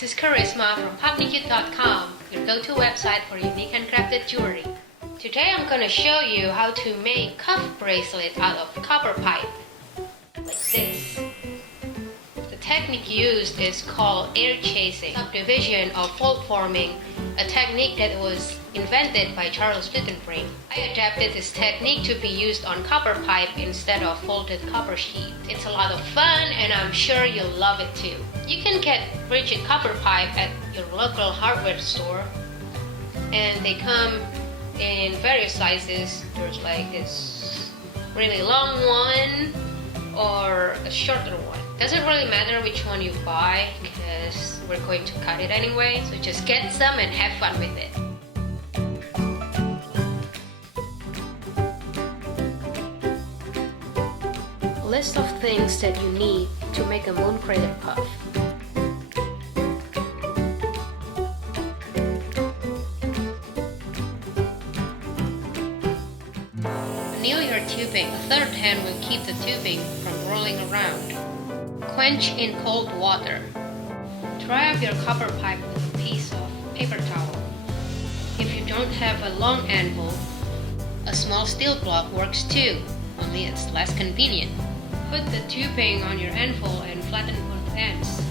This is Charisma from Popnicute.com, your go-to website for unique handcrafted jewelry. Today I'm going to show you how to make cuff bracelet out of copper pipe, like this. The technique used is called air chasing, subdivision of fold forming, a technique that was invented by Charles Flattening. I adapted this technique to be used on copper pipe instead of folded copper sheet. It's a lot of fun and I'm sure you'll love it too. You can get rigid copper pipe at your local hardware store, and they come in various sizes. There's like this really long one or a shorter one. Doesn't really matter which one you buy because we're going to cut it anyway, so just get some and have fun with it. List of things that you need to make a moon crater cuff. Anneal your tubing. A third hand will keep the tubing from rolling around. Quench in cold water. Dry up your copper pipe with a piece of paper towel. If you don't have a long anvil, a small steel block works too, only it's less convenient. Put the tubing on your anvil and flatten both ends.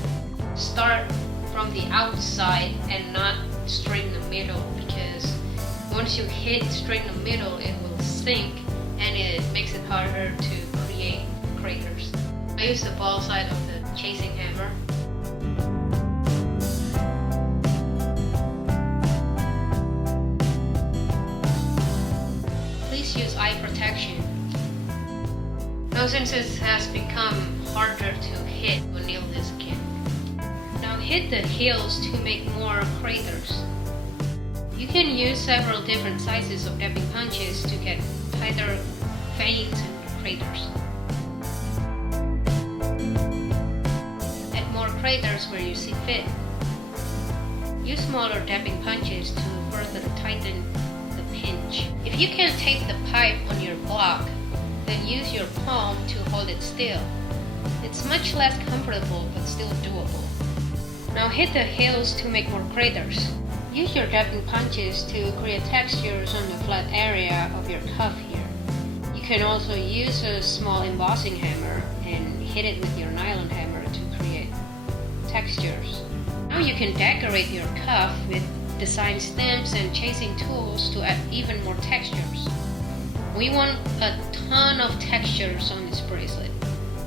Start from the outside and not straight in the middle, because once you hit straight in the middle it will sink and it makes it harder to create craters. I use the ball side of the chasing hammer. Please use eye protection. Now since it has become harder to hit, we'll nail this again. Now hit the heels to make more craters. You can use several different sizes of dabbing punches to get tighter veins and craters. Add more craters where you see fit. Use smaller dabbing punches to further tighten the pinch. If you can't tape the pipe on your block, then use your palm to hold it still. It's much less comfortable but still doable. Now hit the heels to make more craters. Use your dabbing punches to create textures on the flat area of your cuff here. You can also use a small embossing hammer and hit it with your nylon hammer to create textures. Now you can decorate your cuff with design stamps and chasing tools to add even more textures. We want a ton of textures on this bracelet.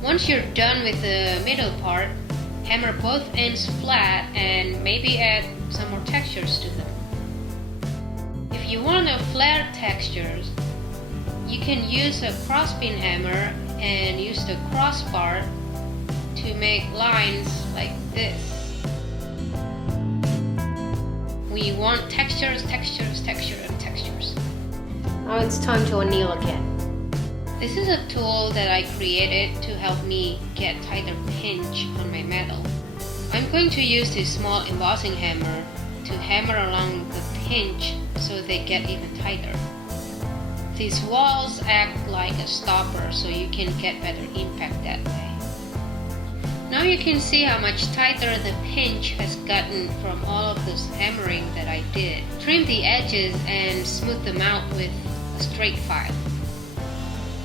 Once you're done with the middle part, hammer both ends flat and maybe add some more textures to them. If you want a flare textures, you can use a crosspin hammer and use the crossbar to make lines like this. We want textures, textures, texture, and textures. Now it's time to anneal again. This is a tool that I created to help me get tighter pinch on my metal. I'm going to use this small embossing hammer to hammer along the pinch so they get even tighter. These walls act like a stopper so you can get better impact that way. Now you can see how much tighter the pinch has gotten from all of this hammering that I did. Trim the edges and smooth them out with a straight file.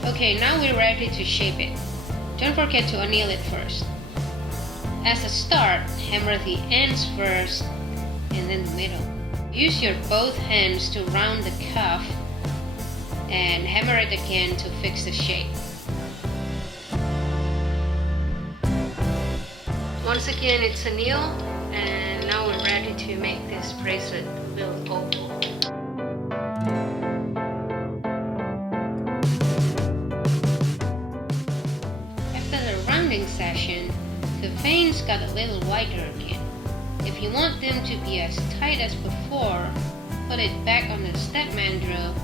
Okay, now we're ready to shape it. Don't forget to anneal it first. As a start, hammer the ends first and then the middle. Use your both hands to round the cuff and hammer it again to fix the shape. Once again, it's annealed, and now we're ready to make this bracelet a little oval. After the rounding session, the veins got a little wider again. If you want them to be as tight as before, put it back on the step mandrel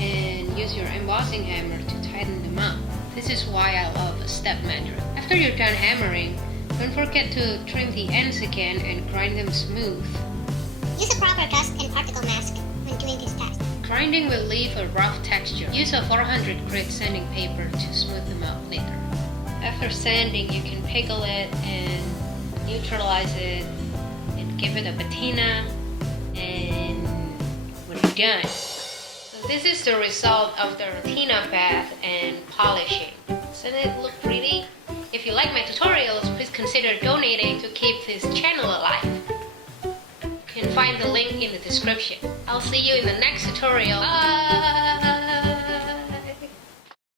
and use your embossing hammer to tighten them up. This is why I love a step mandrel. After you're done hammering, don't forget to trim the ends again and grind them smooth. Use a proper dust and particle mask when doing this task. Grinding will leave a rough texture. Use a 400 grit sanding paper to smooth them out later. After sanding, you can piggle it and neutralize it in give it a patina, and when you're done. So this is the result of the retina bath and polishing. Doesn't it look pretty? If you like my tutorials, please consider donating to keep this channel alive. You can find the link in the description. I'll see you in the next tutorial. Bye!